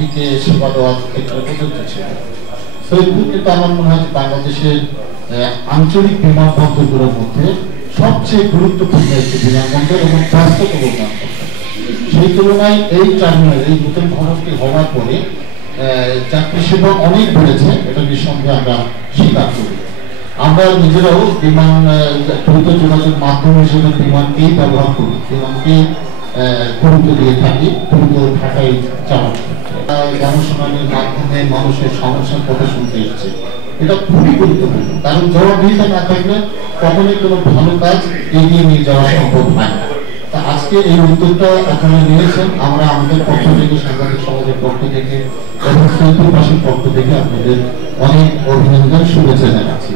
যাত্রীকে সেবা দেওয়ার ক্ষেত্রে প্রযোজ্য ছিল। সৈয়দপুর কিন্তু আমার মনে হয় বাংলাদেশের আঞ্চলিক বিমানবন্দরগুলোর মধ্যে সবচেয়ে গুরুত্বপূর্ণ একটি বিমানবন্দর এবং ব্যস্ততম বিমানবন্দর। সেই তুলনায় এই টার্মিনাল, এই নতুন ভবনটি হওয়ার পরে যাত্রী সেবা অনেক বেড়েছে, এটা নিঃসন্দেহে আমরা স্বীকার করি। আমরা নিজেরাও বিমান দ্রুত যোগাযোগ মাধ্যম হিসেবে বিমানকেই ব্যবহার করি, বিমানকে গুরুত্ব দিয়ে থাকি দ্রুত ঢাকায় যাওয়ার ক্ষেত্রে। গণশুনানির মাধ্যমে মানুষের সমস্যার কথা শুনতে এসেছে, এটা খুবই গুরুত্বপূর্ণ, কারণ জবাবদিহিতা না থাকলে কখনোই কোনো ভালো কাজ এগিয়ে নিয়ে যাওয়া সম্ভব হয় না। তা আজকে এই উদ্যোগটা আপনারা নিয়েছেন, আমরা আমাদের পক্ষ থেকে, সাংবাদিক সমাজের পক্ষ থেকে এবং সৈয়দপুরবাসীর পক্ষ থেকে আপনাদের অনেক অভিনন্দন, শুভেচ্ছা জানাচ্ছি।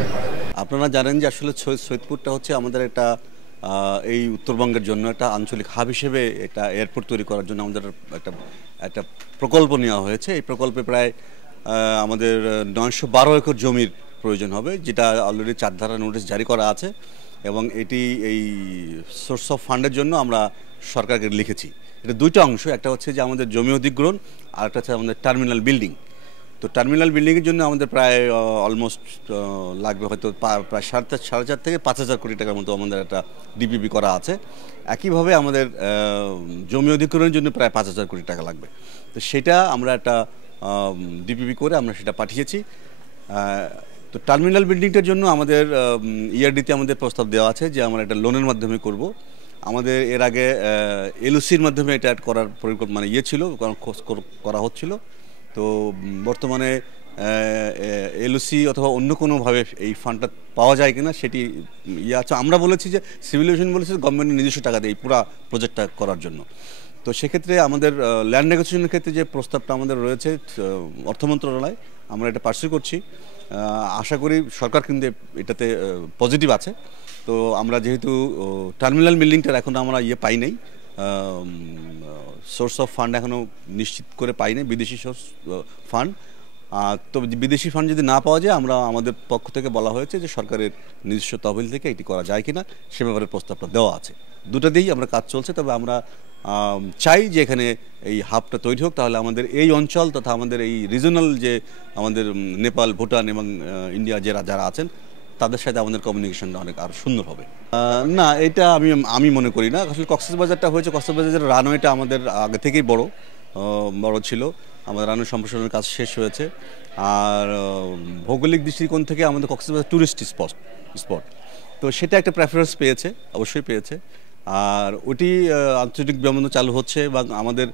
আপনারা জানেন যে আসলে সৈয়দপুরটা হচ্ছে আমাদের একটা এই উত্তরবঙ্গের জন্য একটা আঞ্চলিক হাব হিসেবে এটা এয়ারপোর্ট তৈরি করার জন্য আমাদের একটা প্রকল্প নেওয়া হয়েছে। এই প্রকল্পে প্রায় আমাদের 912 একর জমির প্রয়োজন হবে, যেটা অলরেডি 4 ধারা নোটিশ জারি করা আছে, এবং এটি এই সোর্স অফ ফান্ডের জন্য আমরা সরকারকে লিখেছি। এটা দুইটা অংশ, একটা হচ্ছে যে আমাদের জমি অধিগ্রহণ, আর একটা হচ্ছে আমাদের টার্মিনাল বিল্ডিং। তো টার্মিনাল বিল্ডিংয়ের জন্য আমাদের প্রায় অলমোস্ট লাগবে হয়তো প্রায় 4.5 থেকে 5,000 কোটি টাকার মতো আমাদের একটা ডিপিপি করা আছে। একইভাবে আমাদের জমি অধিগ্রহণের জন্য প্রায় 5,000 কোটি টাকা লাগবে। তো সেটা আমরা একটা ডিপিপি করে আমরা সেটা পাঠিয়েছি। তো টার্মিনাল বিল্ডিংটার জন্য আমাদের ইআরডিতে আমাদের প্রস্তাব দেওয়া আছে যে আমরা একটা লোনের মাধ্যমে করব। আমাদের এর আগে এলওসির মাধ্যমে এটা অ্যাড করার পরিকল্পনা ছিল, খোঁজ করা হচ্ছিল। তো বর্তমানে এলওসি অথবা অন্য কোনোভাবে এই ফান্ডটা পাওয়া যায় কিনা সেটি আছে। আমরা বলেছি যে সিভিল এভিয়েশন বলেছে গভর্নমেন্টের নিজস্ব টাকা দেয় এই পুরো প্রজেক্টটা করার জন্য। তো সেক্ষেত্রে আমাদের ল্যান্ড নেগোসিয়েশনের ক্ষেত্রে যে প্রস্তাবটা আমাদের রয়েছে অর্থ মন্ত্রণালয়, আমরা এটা পার্সু করছি। আশা করি সরকার কিন্তু এটাতে পজিটিভ আছে। তো আমরা যেহেতু টার্মিনাল বিল্ডিংটার এখন আমরা পাই নাই, সোর্স অফ ফান্ড এখনও নিশ্চিত করে পাই নাই, বিদেশি সোর্স ফান্ড। তো বিদেশি ফান্ড যদি না পাওয়া যায়, আমরা আমাদের পক্ষ থেকে বলা হয়েছে যে সরকারের নিজস্ব তহবিল থেকে এটি করা যায় কিনা সে ব্যাপারে প্রস্তাবটা দেওয়া আছে। দুটো দিয়েই আমরা কাজ চলছে। তবে আমরা চাই যে এখানে এই হাবটা তৈরি হোক, তাহলে আমাদের এই অঞ্চল তথা আমাদের এই রিজনাল যে আমাদের নেপাল, ভুটান এবং ইন্ডিয়া যারা আছেন তাদের সাথে আমাদের কমিউনিকেশনটা অনেক আরও সুন্দর হবে। না, এটা আমি মনে করি না। আসলে কক্সবাজারটা হয়েছে, কক্সবাজারের রানওয়েটা আমাদের আগে থেকেই বড় ছিল, আমাদের রানওয়ে সম্প্রসারণের কাজ শেষ হয়েছে। আর ভৌগোলিক দৃষ্টিকোণ থেকে আমাদের কক্সবাজার ট্যুরিস্ট স্পট, তো সেটা একটা প্রেফারেন্স পেয়েছে, অবশ্যই পেয়েছে। আর ওটি আন্তর্জাতিক বিমানবন্দর চালু হচ্ছে, এবং আমাদের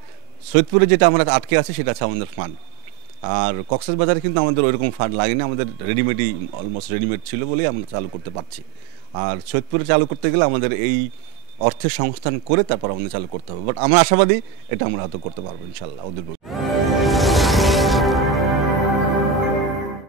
সৈয়দপুরে যেটা আমরা আটকে আছে সেটা আছে আমাদের ফান্ড। আর কক্সবাজারে কিন্তু আমাদের ওইরকম ফান্ড লাগেনি, আমাদের অলমোস্ট রেডিমেড ছিল বলেই আমরা চালু করতে পারছি। আর সৈয়দপুরে চালু করতে গেলে আমাদের এই অর্থের সংস্থান করে তারপর আমাদের চালু করতে হবে। বাট আমরা আশাবাদী এটা আমরা হয়তো করতে পারবো ইনশাল্লাহ অদূর।